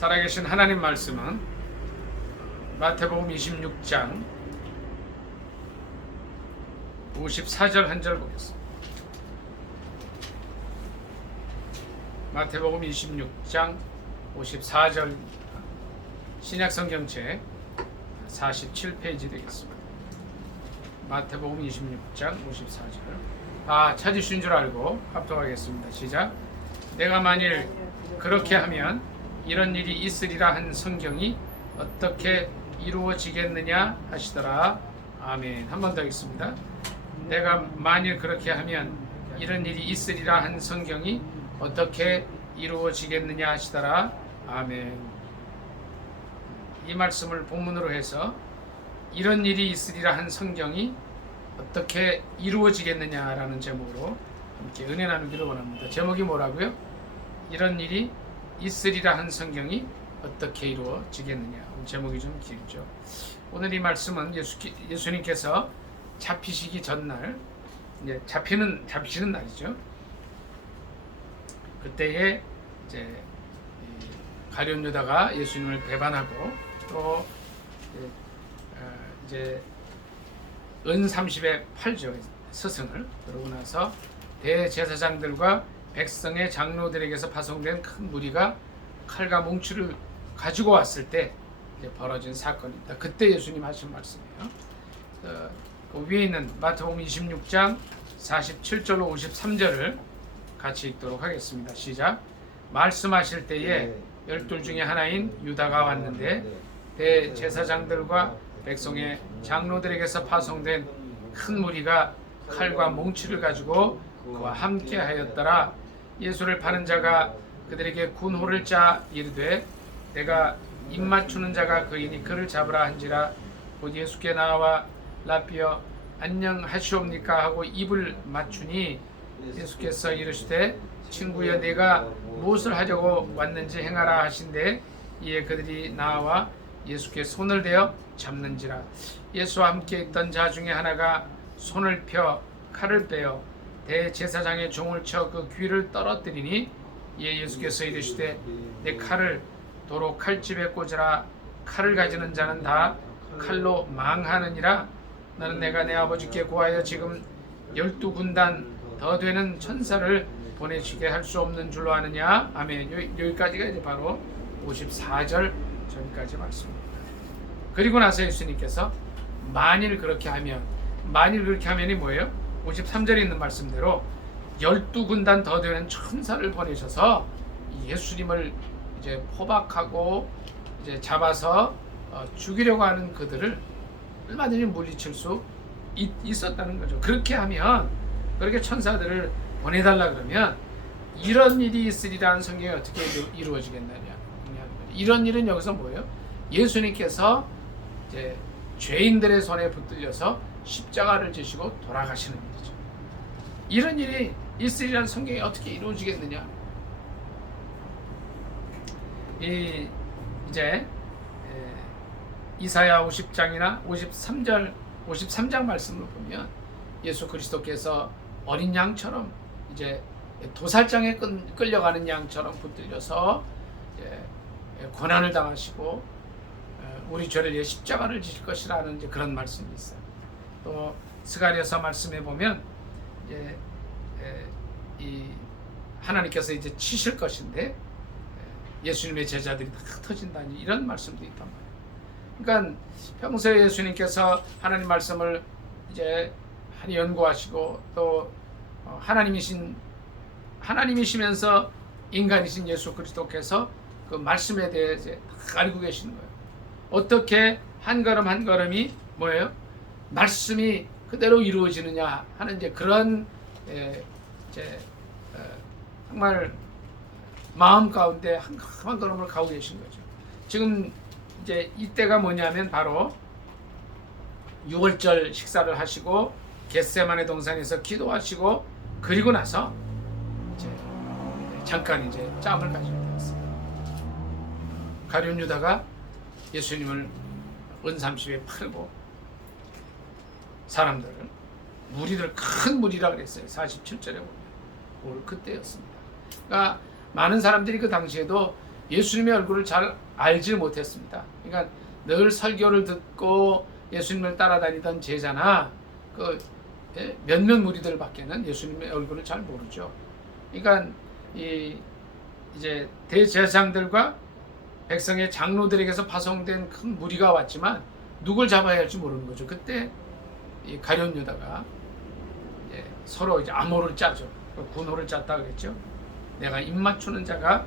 살아계신 하나님 말씀은 마태복음 26장 54절 한 절 보겠습니다. 마태복음 26장 54절 신약성경책 47페이지 되겠습니다. 마태복음 26장 54절 찾으신 줄 알고 합독하겠습니다. 시작. 내가 만일 그렇게 하면 이런 일이 있으리라 한 성경이 어떻게 이루어지겠느냐 하시더라. 아멘. 한 번 더 읽습니다. 내가 만일 그렇게 하면 이런 일이 있으리라 한 성경이 어떻게 이루어지겠느냐 하시더라. 아멘. 이 말씀을 본문으로 해서 이런 일이 있으리라 한 성경이 어떻게 이루어지겠느냐라는 제목으로 함께 은혜 나누기를 원합니다. 제목이 뭐라고요? 이런 일이 있으리라 한 성경이 어떻게 이루어지겠느냐. 제목이 좀 길죠. 오늘 이 말씀은 예수님께서 잡히시기 전날, 이제 잡히시는 날이죠. 그때에 이제 가룟 유다가 예수님을 배반하고 또 이제 은 30에 팔죠. 스승을. 그러고 나서 대제사장들과 백성의 장로들에게서 파송된 큰 무리가 칼과 몽치를 가지고 왔을 때 이제 벌어진 사건입니다. 그때 예수님 하신 말씀이에요. 그 위에 있는 마태복음 26장 47절로 53절을 같이 읽도록 하겠습니다. 시작. 말씀하실 때에 12 중에 하나인 유다가 왔는데 대제사장들과 백성의 장로들에게서 파송된 큰 무리가 칼과 몽치를 가지고 그와 함께 하였더라. 예수를 파는 자가 그들에게 군호를 짜 이르되 내가 입맞추는 자가 그이니 그를 잡으라 한지라. 곧 예수께 나와 라삐어 안녕하시옵니까 하고 입을 맞추니 예수께서 이르시되 친구여 내가 무엇을 하려고 왔는지 행하라 하신대. 이에 그들이 나와 예수께 손을 대어 잡는지라. 예수와 함께 있던 자 중에 하나가 손을 펴 칼을 빼어 대제사장의 종을 쳐 그 귀를 떨어뜨리니 이에 예수께서 이르시되 내 칼을 도로 칼집에 꽂으라. 칼을 가지는 자는 다 칼로 망하느니라. 너는 내가 내 아버지께 구하여 지금 12군단 더 되는 천사를 보내시게 할 수 없는 줄로 아느냐. 아멘. 여기까지가 이제 바로 54절 전까지 말씀입니다. 그리고 나서 예수님께서 만일 그렇게 하면이 뭐예요? 53절에 있는 말씀대로 12군단 더 되는 천사를 보내셔서 예수님을 이제 포박하고 이제 잡아서 죽이려고 하는 그들을 얼마든지 물리칠 수 있었다는 거죠. 그렇게 하면, 그렇게 천사들을 보내달라 그러면 이런 일이 있으리라는 성경이 어떻게 이루어지겠느냐. 이런 일은 여기서 뭐예요? 예수님께서 이제 죄인들의 손에 붙들려서 십자가를 지시고 돌아가시는 일이죠. 이런 일이 있으리라는 성경이 어떻게 이루어지겠느냐. 이제 이사야 50장이나 53장 말씀을 보면 예수 그리스도께서 어린 양처럼 이제 도살장에 끌려가는 양처럼 붙들려서 고난을 당하시고 우리 죄를 위해 십자가를 지실 것이라는 이제 그런 말씀이 있어요. 또 스가랴서 말씀에 보면 이 하나님께서 이제 치실 것인데 예수님의 제자들이 다 흩어진다니 이런 말씀도 있단 말이에요. 그러니까 평소에 예수님께서 하나님 말씀을 이제 많이 연구하시고 또 하나님이시면서 인간이신 예수 그리스도께서 그 말씀에 대해 이제 다 알고 계시는 거예요. 어떻게 한 걸음 한 걸음이 뭐예요? 말씀이 그대로 이루어지느냐 하는 이제 그런 정말 마음 가운데 한 걸음을 가고 계신 거죠. 지금 이제 이때가 뭐냐면 바로 6월절 식사를 하시고 겟세마네 동산에서 기도하시고 그리고 나서 이제 잠깐 이제 짬을 가지게 되었어요. 가룟 유다가 예수님을 은 30에 팔고 사람들을 무리들 큰 무리라 그랬어요. 47절에 보면 올 그때였습니다. 그러니까 많은 사람들이 그 당시에도 예수님의 얼굴을 잘 알지 못했습니다. 그러니까 늘 설교를 듣고 예수님을 따라다니던 제자나 그 몇몇 무리들밖에는 예수님의 얼굴을 잘 모르죠. 그러니까 이제 대제사장들과 백성의 장로들에게서 파송된 큰 무리가 왔지만 누굴 잡아야 할지 모르는 거죠. 그때 이 가룟 유다가 서로 이제 암호를 짜죠. 군호를 짰다 그랬죠. 내가 입 맞추는 자가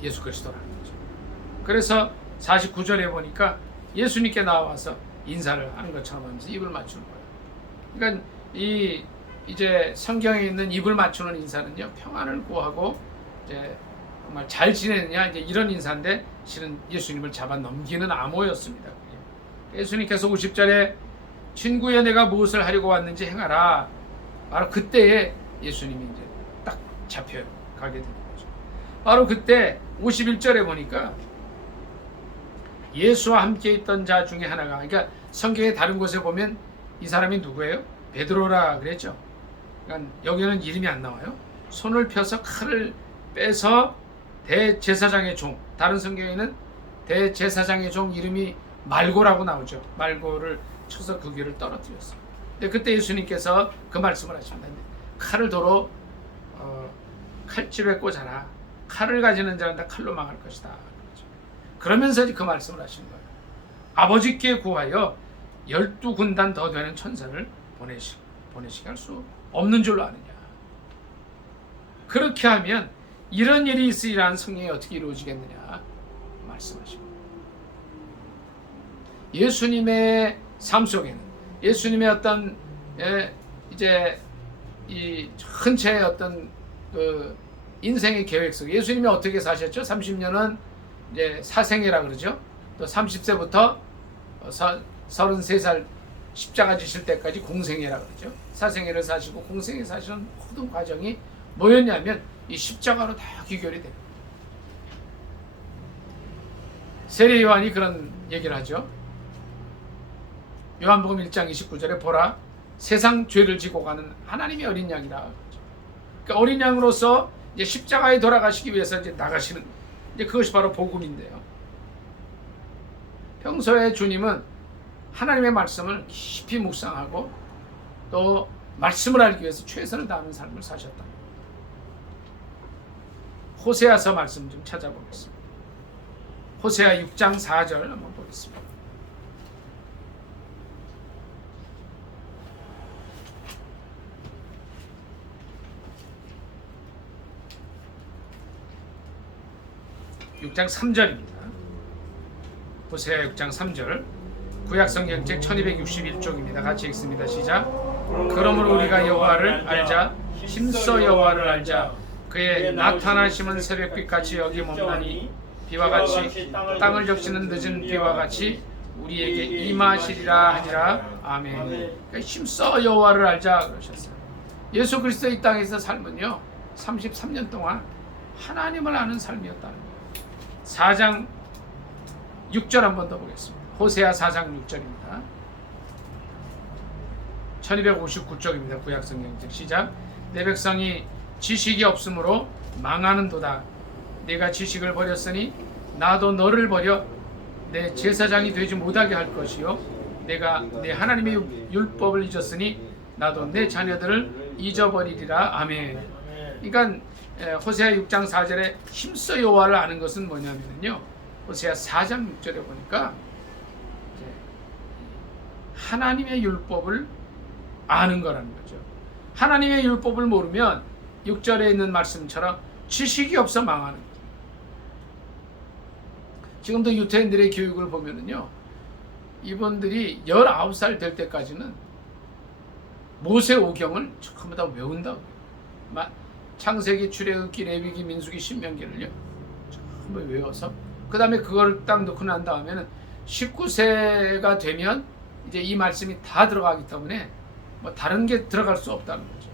예수 그리스도라는 거죠. 그래서 49절에 보니까 예수님께 나와서 인사를 하는 것처럼 하면서 입을 맞추는 거예요. 그러니까 이제 성경에 있는 입을 맞추는 인사는요, 평안을 구하고 이제 정말 잘 지내느냐 이제 이런 인사인데 실은 예수님을 잡아 넘기는 암호였습니다. 예수님께서 50절에 친구여 내가 무엇을 하려고 왔는지 행하라. 바로 그때에 예수님이 이제 딱 잡혀가게 되는 거죠. 바로 그때 51절에 보니까 예수와 함께 있던 자 중에 하나가, 그러니까 성경의 다른 곳에 보면 이 사람이 누구예요? 베드로라 그랬죠. 그러니까 여기는 이름이 안 나와요. 손을 펴서 칼을 빼서 대제사장의 종, 다른 성경에는 대제사장의 종 이름이 말고라고 나오죠. 말고를 쳐서 그 귀를 떨어뜨렸어요. 근데 그때 예수님께서 그 말씀을 하십니다. 칼을 도로 칼집에 꽂아라. 칼을 가지는 자는 다 칼로 망할 것이다. 그러면서 그 말씀을 하신 거예요. 아버지께 구하여 12군단 더 되는 천사를 보내시게 할 수 없는 줄로 아느냐. 그렇게 하면 이런 일이 있으리라는 성경이 어떻게 이루어지겠느냐 말씀하시고, 예수님의 삶 속에는 예수님의 어떤 이제 이 전체의 어떤 그 인생의 계획 속에 예수님이 어떻게 사셨죠? 30년은 이제 사생애라 그러죠. 또 30세부터 33살 십자가 지실 때까지 공생애라 그러죠. 사생애를 사시고 공생애 사시는 모든 과정이 뭐였냐면 이 십자가로 다 귀결이 됩니다. 세례 요한이 그런 얘기를 하죠. 요한복음 1장 29절에 보라 세상 죄를 지고 가는 하나님의 어린 양이라 그러죠. 그러니까 어린 양으로서 이제 십자가에 돌아가시기 위해서 이제 나가시는, 이제 그것이 바로 복음인데요. 평소에 주님은 하나님의 말씀을 깊이 묵상하고 또 말씀을 알기 위해서 최선을 다하는 삶을 사셨다. 호세아서 말씀 좀 찾아보겠습니다. 호세아 6장 4절 한번 보겠습니다. (6장 3절입니다) 호세아 6장 3절, 구약성경책 1261쪽입니다. 같이 읽습니다. 시작. 그러므로 우리가 여호와를 알자, 힘써 여호와를 알자. 그의 나타나심은 새벽빛같이 여기 멈나니 비와 같이 땅을 적시는 늦은 비와 같이 우리에게 임하시리라 하니라. 아멘. 그러니까 힘써 여호와를 알자 그러셨어요. 예수 그리스도 이 땅에서 삶은요 33년 동안 하나님을 아는 삶이었다는 거예요. 4장 6절 한번 더 보겠습니다. 호세아 4장 6절입니다. 1259쪽입니다. 구약성경책 시작. 내 백성이 지식이 없으므로 망하는도다. 내가 지식을 버렸으니 나도 너를 버려 내 제사장이 되지 못하게 할 것이요, 내가 내 하나님의 율법을 잊었으니 나도 내 자녀들을 잊어버리리라. 아멘. 그러니까 호세아 6장 4절에 힘써 여호와를 아는 것은 뭐냐면요, 호세아 4장 6절에 보니까 하나님의 율법을 아는 거라는 거죠. 하나님의 율법을 모르면 6절에 있는 말씀처럼 지식이 없어 망하는 거죠. 지금도 유태인들의 교육을 보면은요, 이분들이 19살 될 때까지는 모세오경을 전부 다 외운다고. 창세기, 출애굽기, 레위기, 민수기, 신명기를요 전부 외워서 그 다음에 그걸 딱 넣고 난 다음에는 19세가 되면 이제 이 말씀이 다 들어가기 때문에 뭐 다른 게 들어갈 수 없다는 거죠.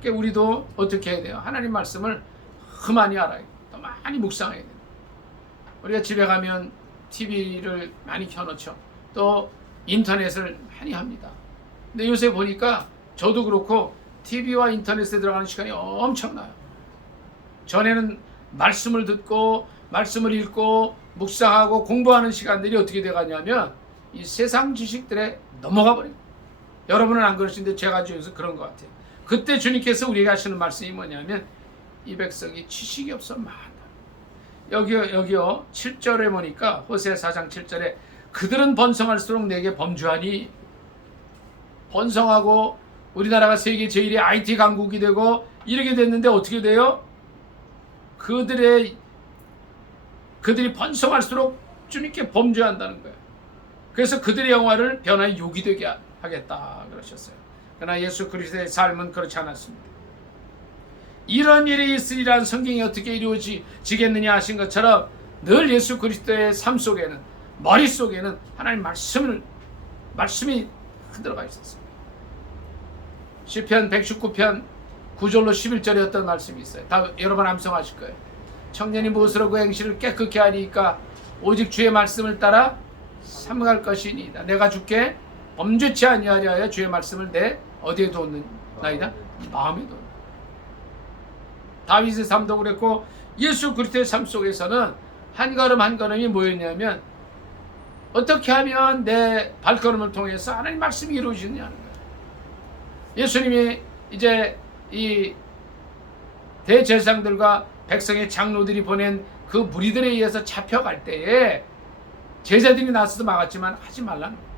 그러니까 우리도 어떻게 해야 돼요? 하나님 말씀을 많이 알아야 돼요. 또 많이 묵상해야 돼요. 우리가 집에 가면 TV를 많이 켜놓죠. 또 인터넷을 많이 합니다. 근데 요새 보니까 저도 그렇고 TV와 인터넷에 들어가는 시간이 엄청나요. 전에는 말씀을 듣고 말씀을 읽고 묵상하고 공부하는 시간들이 어떻게 돼가냐면 이 세상 지식들에 넘어가 버려요. 여러분은 안 그러신데 제가 중에서 그런 것 같아요. 그때 주님께서 우리에게 하시는 말씀이 뭐냐면 이 백성이 지식이 없어 많아. 여기요 7절에 보니까 호세 4장 7절에 그들은 번성할수록 내게 범주하니, 번성하고 우리나라가 세계 제1의 IT 강국이 되고 이렇게 됐는데 어떻게 돼요? 그들이 번성할수록 주님께 범죄한다는 거예요. 그래서 그들의 영화를 변화의 욕이 되게 하겠다 그러셨어요. 그러나 예수 그리스도의 삶은 그렇지 않았습니다. 이런 일이 있으리란 성경이 어떻게 이루어지겠느냐 하신 것처럼 늘 예수 그리스도의 삶 속에는, 머릿속에는 하나님 말씀이 들어가 있었어요. 시편 119편 9절로 11절에 어떤 말씀이 있어요. 다 여러분 암송하실 거예요. 청년이 무엇으로 그 행실을 깨끗게 하리이까 오직 주의 말씀을 따라 삼갈 것이니이다. 내가 주께 범죄치 아니하려 하여 주의 말씀을 내 어디에 두었나이다? 마음에 두었다. 다윗의 삶도 그랬고 예수 그리스도의 삶 속에서는 한 걸음 한 걸음이 뭐였냐면 어떻게 하면 내 발걸음을 통해서 하나님 말씀이 이루어지느냐는 거예요. 예수님이 이제 이 대제사장들과 백성의 장로들이 보낸 그 무리들에 의해서 잡혀갈 때에 제자들이 나서서 막았지만 하지 말라는 거예요.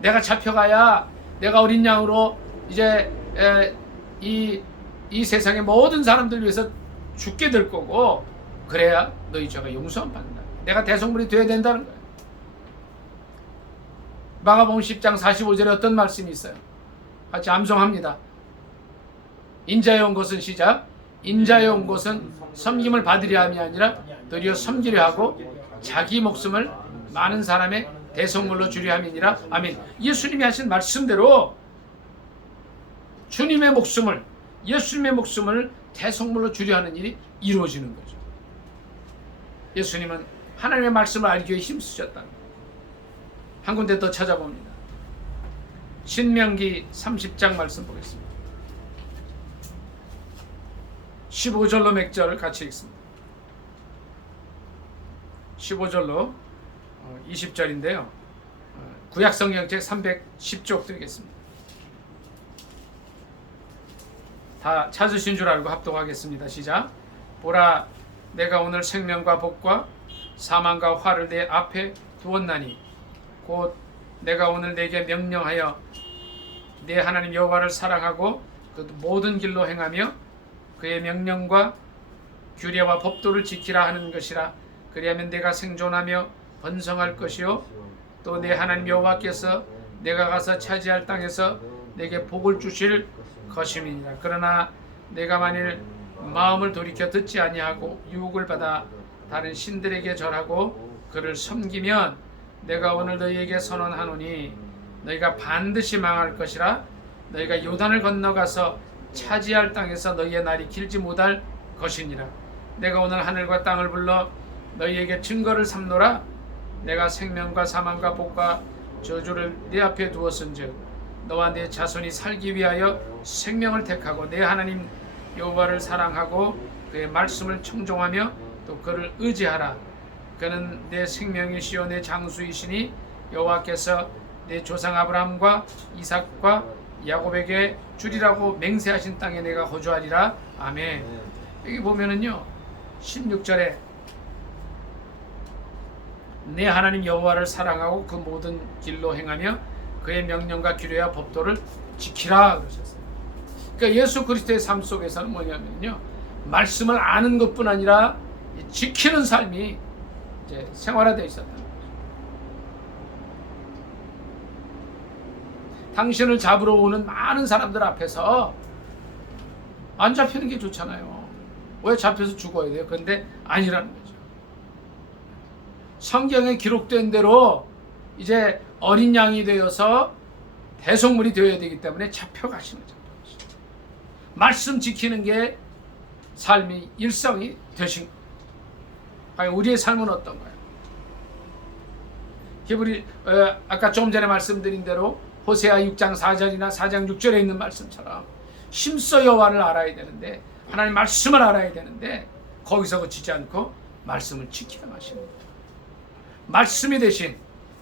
내가 잡혀가야 내가 어린 양으로 이제 이 세상의 모든 사람들 위해서 죽게 될 거고, 그래야 너희 죄가 용서함 받는다. 내가 대속물이 되어야 된다는 거예요. 마가복음 10장 45절에 어떤 말씀이 있어요? 같이 암송합니다. 인자에 온 것은 시작. 인자에 온 것은 섬김을 받으려 함이 아니라 도리어 섬기려 하고 자기 목숨을 많은 사람의 대속물로 주려 함이니라. 아멘. 예수님이 하신 말씀대로 주님의 목숨을, 예수님의 목숨을 대속물로 주려 하는 일이 이루어지는 거죠. 예수님은 하나님의 말씀을 알기 위해 힘쓰셨다는 거예요. 한 군데 더 찾아봅니다. 신명기 30장 말씀 보겠습니다. 15절로 몇 절을 같이 읽습니다. 15절로 20절인데요. 구약성경책 310쪽 드리겠습니다. 다 찾으신 줄 알고 합독하겠습니다. 시작. 보라, 내가 오늘 생명과 복과 사망과 화를 내 앞에 두었나니 곧 내가 오늘 내게 명령하여 내 하나님 여호와를 사랑하고 그 모든 길로 행하며 그의 명령과 규례와 법도를 지키라 하는 것이라. 그리하면 내가 생존하며 번성할 것이요 또 내 하나님 여호와께서 내가 가서 차지할 땅에서 내게 복을 주실 것임이니라. 그러나 내가 만일 마음을 돌이켜 듣지 아니하고 유혹을 받아 다른 신들에게 절하고 그를 섬기면 내가 오늘 너희에게 선언하노니 너희가 반드시 망할 것이라. 너희가 요단을 건너가서 차지할 땅에서 너희의 날이 길지 못할 것이니라. 내가 오늘 하늘과 땅을 불러 너희에게 증거를 삼노라. 내가 생명과 사망과 복과 저주를 네 앞에 두었은즉 너와 네 자손이 살기 위하여 생명을 택하고 내 하나님 여호와를 사랑하고 그의 말씀을 청종하며 또 그를 의지하라. 그는 내 생명이시요 내 장수이시니 여호와께서 내 조상 아브라함과 이삭과 야곱에게 주리라고 맹세하신 땅에 내가 거주하리라. 아멘. 여기 보면은요 16절에 내 하나님 여호와를 사랑하고 그 모든 길로 행하며 그의 명령과 규례와 법도를 지키라 그러셨어요. 그러니까 예수 그리스도의 삶 속에서는 뭐냐면요 말씀을 아는 것뿐 아니라 지키는 삶이 이제 생활화되어 있었다. 당신을 잡으러 오는 많은 사람들 앞에서 안 잡히는 게 좋잖아요. 왜 잡혀서 죽어야 돼요? 그런데 아니라는 거죠. 성경에 기록된 대로 이제 어린 양이 되어서 대속물이 되어야 되기 때문에 잡혀가시는 거죠. 말씀 지키는 게 삶이 일상이 되신 거예요. 과연 우리의 삶은 어떤가요? 히브리 아까 좀 전에 말씀드린 대로 호세아 6장 4절이나 4장 6절에 있는 말씀처럼 힘써 여호와를 알아야 되는데 하나님 말씀을 알아야 되는데 거기서 그치지 않고 말씀을 지키다 마시는 거예요. 말씀이 대신,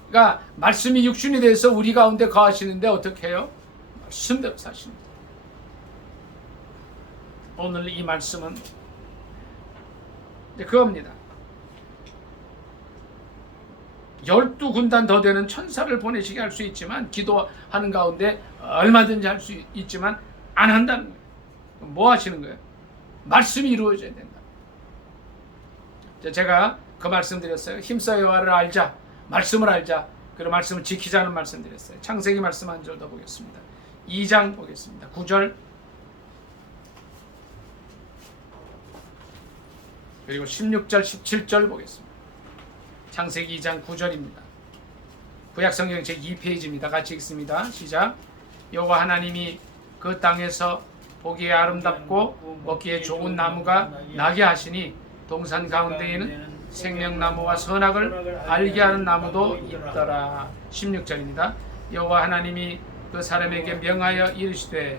그러니까 말씀이 육신이 돼서 우리 가운데 거하시는데 어떻게 해요? 말씀대로 사십니다. 오늘 이 말씀은 이제 그겁니다. 12군단 더 되는 천사를 보내시게 할 수 있지만, 기도하는 가운데 얼마든지 할 수 있지만 안 한다는 거예요. 뭐 하시는 거예요? 말씀이 이루어져야 된다. 제가 그 말씀 드렸어요. 힘써 여호와를 알자, 말씀을 알자, 그리고 말씀을 지키자는 말씀 드렸어요. 창세기 말씀 한 절 더 보겠습니다. 2장 보겠습니다. 9절 그리고 16절 17절 보겠습니다. 창세기 2장 9절입니다. 구약성경 제2페이지입니다. 같이 읽습니다. 시작. 여호와 하나님이 그 땅에서 보기에 아름답고 먹기에 좋은 나무가 나게 하시니 동산 가운데에는 생명나무와 선악을 알게 하는 나무도 있더라. 16절입니다. 여호와 하나님이 그 사람에게 명하여 이르시되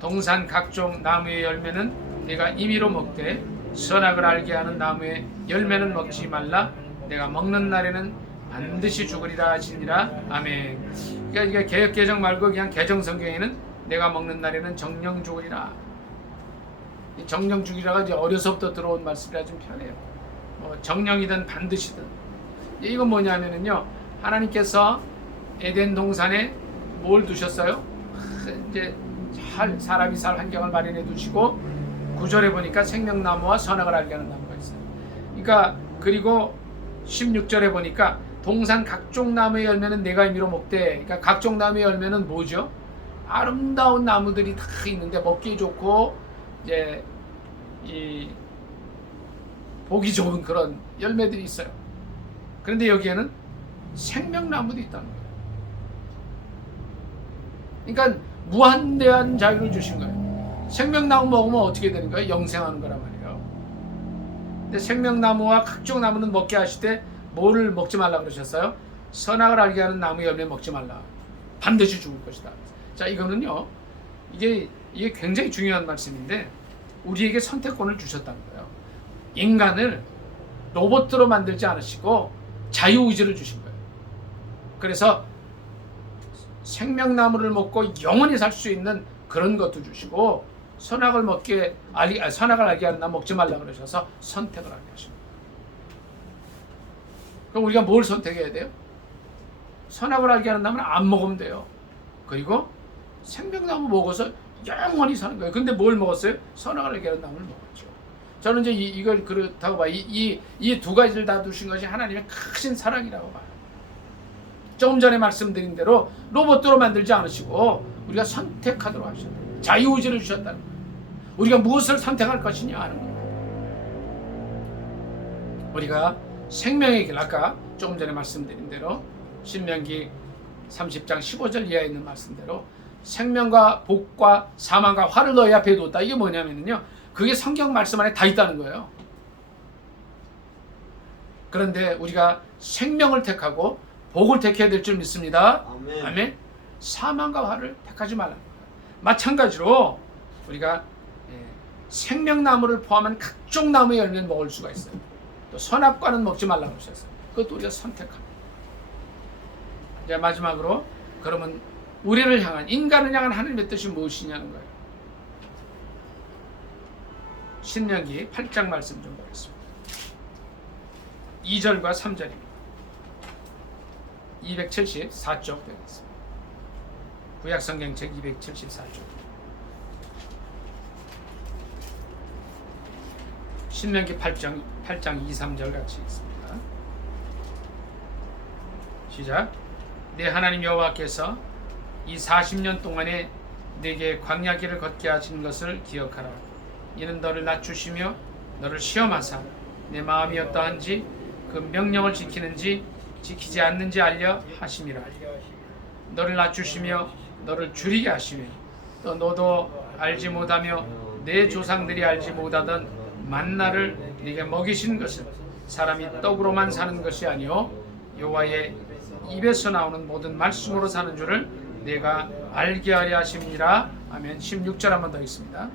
동산 각종 나무의 열매는 내가 임의로 먹되 선악을 알게 하는 나무의 열매는 먹지 말라. 내가 먹는 날에는 반드시 죽으리라 하시니라. 아멘. 그러니까 개역개정 말고 그냥 개정성경에는 내가 먹는 날에는 정령 죽으리라. 정령 죽이라가 이제 어려서부터 들어온 말씀이라 좀 편해요. 정령이든 반드시든. 이건 뭐냐면은요, 하나님께서 에덴 동산에 뭘 두셨어요? 이제 사람이 살 환경을 마련해 두시고, 9절에 보니까 생명나무와 선악을 알게 하는 나무가 있어요. 그러니까 그리고 16절에 보니까 동산 각종 나무의 열매는 내가 임의로 먹되, 그러니까 각종 나무의 열매는 뭐죠? 아름다운 나무들이 다 있는데 먹기 좋고 이제 이 보기 좋은 그런 열매들이 있어요. 그런데 여기에는 생명나무도 있다는 거예요. 그러니까 무한대한 자유를 주신 거예요. 생명나무 먹으면 어떻게 되는 거예요? 영생하는 거란 말이에요. 근데 생명나무와 각종 나무는 먹게 하시되 뭐를 먹지 말라 그러셨어요? 선악을 알게 하는 나무 열매 먹지 말라. 반드시 죽을 것이다. 자, 이거는요, 이게 굉장히 중요한 말씀인데 우리에게 선택권을 주셨다는 거예요. 인간을 로봇으로 만들지 않으시고 자유의지를 주신 거예요. 그래서 생명나무를 먹고 영원히 살 수 있는 그런 것도 주시고, 선악을 선악을 알게 하는 나무 먹지 말라 그러셔서 선택을 하게 하십니다. 그럼 우리가 뭘 선택해야 돼요? 선악을 알게 하는 나무는 안 먹으면 돼요. 그리고 생명나무 먹어서 영원히 사는 거예요. 근데 뭘 먹었어요? 선악을 알게 하는 나무를 먹었죠. 저는 이제 이걸 그렇다고 봐요. 이 두 가지를 다 두신 것이 하나님의 크신 사랑이라고 봐요. 조금 전에 말씀드린 대로 로봇으로 만들지 않으시고 우리가 선택하도록 하셨다. 자유의지를 주셨다는 거예요. 우리가 무엇을 선택할 것이냐 하는 거예요. 우리가 생명의 길, 아까 조금 전에 말씀드린 대로 신명기 30장 15절 이하에 있는 말씀대로 생명과 복과 사망과 화를 너희 앞에 두었다. 이게 뭐냐면요, 그게 성경 말씀 안에 다 있다는 거예요. 그런데 우리가 생명을 택하고 복을 택해야 될 줄 믿습니다. 아멘. 아멘. 사망과 화를 택하지 말라는 거예요. 마찬가지로 우리가 생명나무를 포함한 각종 나무의 열매를 먹을 수가 있어요. 또 선악과는 먹지 말라고 하셨어요. 그것도 우리가 선택합니다. 이제 마지막으로, 그러면 우리를 향한, 인간을 향한 하나님의 뜻이 무엇이냐는 거예요. 신명기 8장 말씀 좀 보겠습니다. 2절과 3절입니다. 274쪽 되겠습니다. 구약성경책 274쪽. 신명기 8장 2, 3절 같이 읽습니다. 시작. 내 하나님 여호와께서 이 40년 동안에 내게 광야 길을 걷게 하신 것을 기억하라. 이는 너를 낮추시며 너를 시험하사 내 마음이 어떠한지 그 명령을 지키는지 지키지 않는지 알려 하심이라. 너를 낮추시며 너를 줄이게 하시며 또 너도 알지 못하며 내 조상들이 알지 못하던 만나를 네게 먹이신 것은 사람이 떡으로만 사는 것이 아니요 여호와의 입에서 나오는 모든 말씀으로 사는 줄을 내가 알게 하려 하심이라. 아멘. 16절 한번 더 있습니다.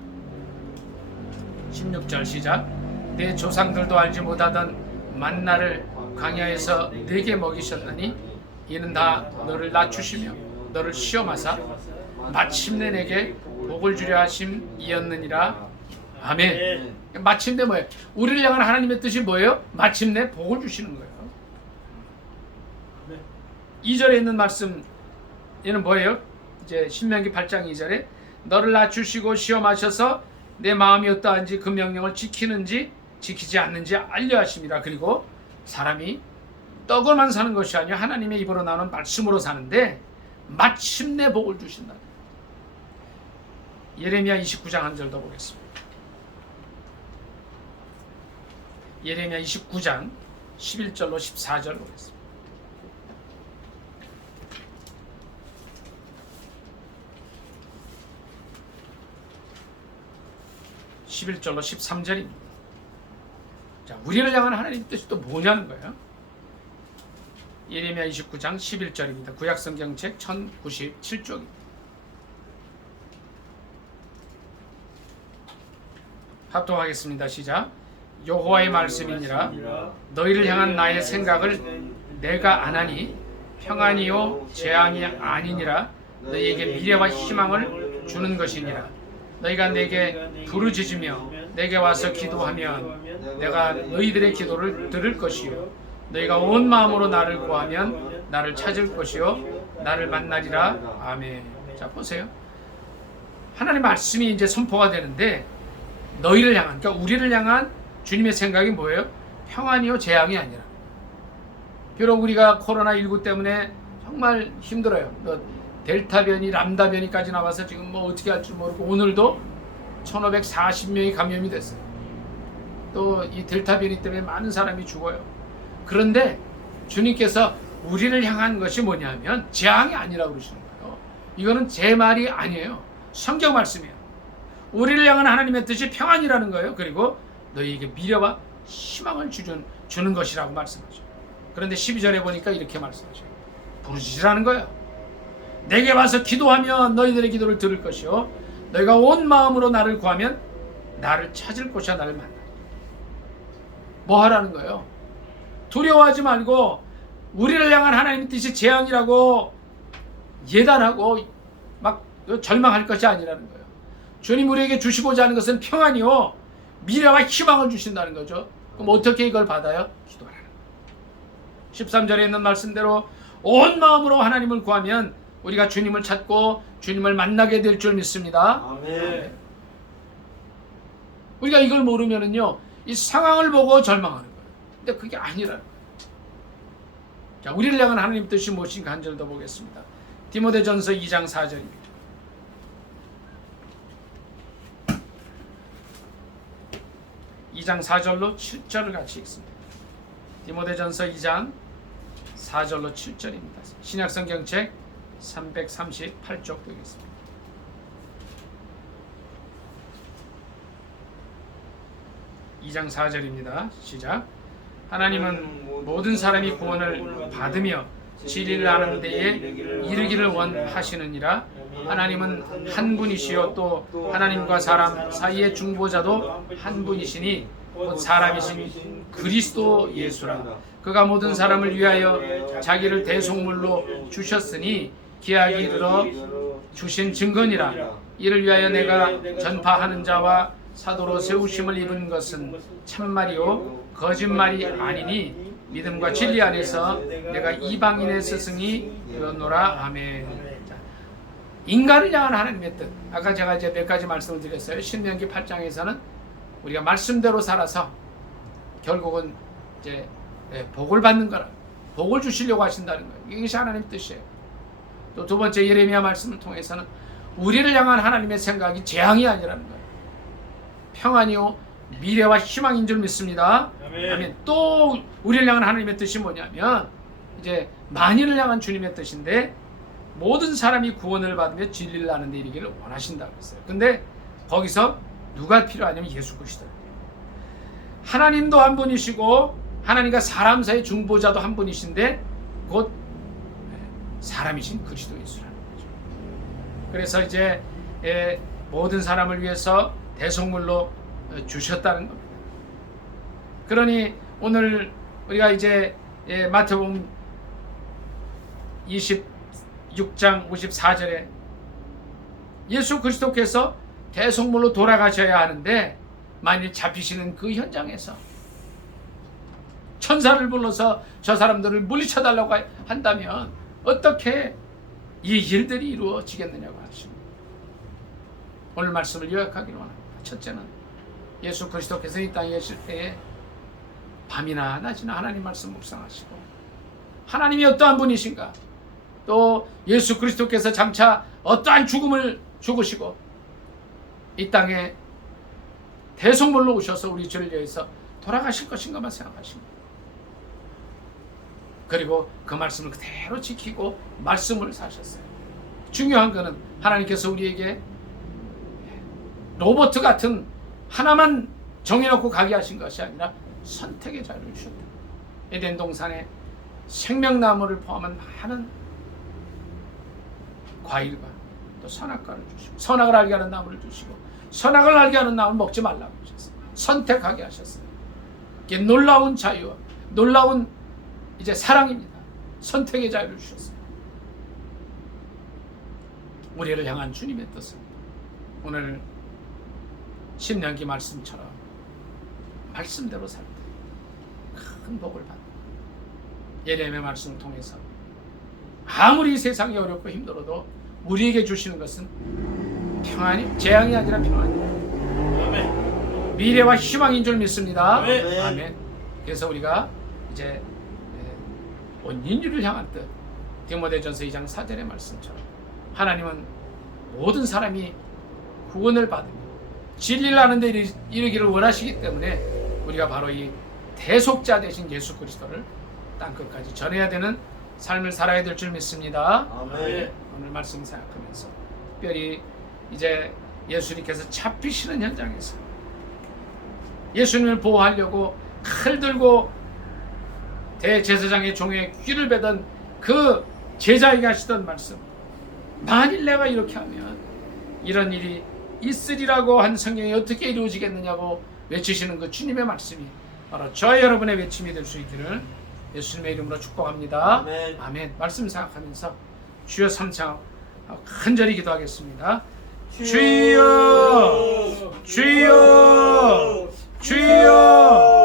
16절 시작. 내 조상들도 알지 못하던 만나를 광야에서 내게 먹이셨더니 이는 다 너를 낮추시며 너를 시험하사 마침내 내게 복을 주려 하심이었느니라. 아멘. 마침내 뭐예요? 우리를 향한 하나님의 뜻이 뭐예요? 마침내 복을 주시는 거예요. 2절에 있는 말씀 얘는 뭐예요? 이제 신명기 8장 2절에 너를 낮추시고 시험하셔서 내 마음이 어떠한지 그 명령을 지키는지 지키지 않는지 알려 하심이라. 그리고 사람이 떡으로만 사는 것이 아니라 하나님의 입으로 나오는 말씀으로 사는데 마침내 복을 주신다. 예레미야 29장 한 절 더 보겠습니다. 예레미야 29장 11절로 14절 보겠습니다. (11절로) 13절입니다. 자, 우리를 향한 하나님의 뜻이 또 뭐냐는 거예요. 예레미야 29장 11절입니다. 구약성경책 1097쪽입니다. 합독하겠습니다. 시작. 여호와의 말씀이니라. 너희를 향한 나의 생각을 내가 아나니 평안이요 재앙이 아니니라. 너희에게 미래와 희망을 주는 것이니라. 너희가 내게 부르짖으며 내게 와서 기도하면 내가 너희들의 기도를 들을 것이요 너희가 온 마음으로 나를 구하면 나를 찾을 것이요 나를 만나리라. 아멘. 자, 보세요. 하나님의 말씀이 이제 선포가 되는데 너희를 향한, 그러니까 우리를 향한 주님의 생각이 뭐예요? 평안이요 재앙이 아니라. 비록 우리가 코로나19 때문에 정말 힘들어요. 델타 변이, 람다 변이까지 나와서 지금 뭐 어떻게 할지 모르고 오늘도 1540명이 감염이 됐어요. 또 이 델타 변이 때문에 많은 사람이 죽어요. 그런데 주님께서 우리를 향한 것이 뭐냐면 재앙이 아니라고 그러시는 거예요. 이거는 제 말이 아니에요. 성경 말씀이에요. 우리를 향한 하나님의 뜻이 평안이라는 거예요. 그리고 너희에게 미래와 희망을 주는 것이라고 말씀하죠. 그런데 12절에 보니까 이렇게 말씀하죠. 부르짖으라는 거예요. 내게 와서 기도하면 너희들의 기도를 들을 것이요 너희가 온 마음으로 나를 구하면 나를 찾을 것이야 나를 만나. 뭐 하라는 거예요? 두려워하지 말고 우리를 향한 하나님의 뜻이 재앙이라고 예단하고 막 절망할 것이 아니라는 거예요. 주님 우리에게 주시고자 하는 것은 평안이요 미래와 희망을 주신다는 거죠. 그럼 어떻게 이걸 받아요? 기도하라는 거예요. 13절에 있는 말씀대로 온 마음으로 하나님을 구하면 우리가 주님을 찾고 주님을 만나게 될 줄 믿습니다. 아멘. 우리가 이걸 모르면은요 이 상황을 보고 절망하는 거예요. 근데 그게 아니라는 거예요. 자, 우리를 향한 하나님 뜻이 무엇인가 한 절 더 보겠습니다. 디모데전서 2장 4절입니다. (2장 4절로 7절을 같이 읽습니다. 디모데전서 2장 4절로 7절입니다. 신약성경책 338쪽 되겠습니다. (2장 4절입니다) 시작. 하나님은 모든 사람이 구원을 받으며 진리를 아는 데에 이르기를 원하시느니라. 하나님은 한 분이시요 또 하나님과 사람 사이의 중보자도 한 분이시니 곧 사람이신 그리스도 예수라. 그가 모든 사람을 위하여 자기를 대속물로 주셨으니 기약이 이르러 주신 증거니라. 이를 위하여 내가 전파하는 자와 사도로 세우심을 입은 것은 참말이요 거짓말이 아니니 믿음과 진리 안에서 내가 이방인의 스승이 되었노라. 아멘. 인간을 향한 하나님의 뜻. 아까 제가 이제 몇 가지 말씀을 드렸어요. 신명기 8장에서는 우리가 말씀대로 살아서 결국은 이제 복을 받는 거라. 복을 주시려고 하신다는 거예요. 이것이 하나님의 뜻이에요. 또 두 번째 예레미야 말씀을 통해서는 우리를 향한 하나님의 생각이 재앙이 아니라는 거예요. 평안이요 미래와 희망인 줄 믿습니다. 아멘. 또 우리를 향한 하나님의 뜻이 뭐냐면 이제 만인을 향한 주님의 뜻인데 모든 사람이 구원을 받으며 진리를 아는 데 이르기를 원하신다고 했어요. 근데 거기서 누가 필요하냐면 예수 그리스도. 하나님도 한 분이시고 하나님과 사람 사이 중보자도 한 분이신데 곧 사람이신 그리스도 예수라는 거죠. 그래서 이제 모든 사람을 위해서 대속물로 주셨다는 겁니다. 그러니 오늘 우리가 이제 마태복음 26장 54절에 예수 그리스도께서 대속물로 돌아가셔야 하는데 만일 잡히시는 그 현장에서 천사를 불러서 저 사람들을 물리쳐달라고 한다면 어떻게 이 일들이 이루어지겠느냐고 하십니다. 오늘 말씀을 요약하기로 합니다. 첫째는 예수 그리스도께서 이 땅에 계실 때에 밤이나 낮이나 하나님 말씀 묵상하시고 하나님이 어떠한 분이신가, 또 예수 그리스도께서 장차 어떠한 죽음을 죽으시고 이 땅에 대속물로 오셔서 우리 죄를 위해서 돌아가실 것인가만 생각하십니다. 그리고 그 말씀을 그대로 지키고 말씀을 사셨어요. 중요한 것은 하나님께서 우리에게 로봇 같은 하나만 정해놓고 가게 하신 것이 아니라 선택의 자유를 주셨다. 에덴 동산에 생명나무를 포함한 많은 과일과 또 선악과를 주시고 선악을 알게 하는 나무를 주시고 선악을 알게 하는 나무를 먹지 말라고 하셨어요. 선택하게 하셨어요. 이게 놀라운 자유와 놀라운 이제 사랑입니다. 선택의 자유를 주셨어요. 우리를 향한 주님의 뜻은 오늘 신명기 말씀처럼 말씀대로 살 때 큰 복을 받는 예레미야 말씀을 통해서 아무리 세상이 어렵고 힘들어도 우리에게 주시는 것은 평안이, 재앙이 아니라 평안입니다. 아멘. 미래와 희망인 줄 믿습니다. 아멘. 아멘. 그래서 우리가 이제 온 인류를 향한 뜻, 디모데전서 2장 4절의 말씀처럼 하나님은 모든 사람이 구원을 받으며 진리를 아는 데 이르기를 원하시기 때문에 우리가 바로 이 대속자 되신 예수 그리스도를 땅끝까지 전해야 되는 삶을 살아야 될 줄 믿습니다. 아멘. 오늘 말씀 생각하면서 특별히 이제 예수님께서 잡히시는 현장에서 예수님을 보호하려고 칼 들고 대제사장의 종의 귀를 베던 그 제자에게 하시던 말씀, 만일 내가 이렇게 하면 이런 일이 있으리라고 한 성경이 어떻게 이루어지겠느냐고 외치시는 그 주님의 말씀이 바로 저와 여러분의 외침이 될 수 있기를 예수님의 이름으로 축복합니다. 아멘. 아멘. 말씀 생각하면서 주여 삼창 간절히 기도하겠습니다. 주여, 주여, 주여.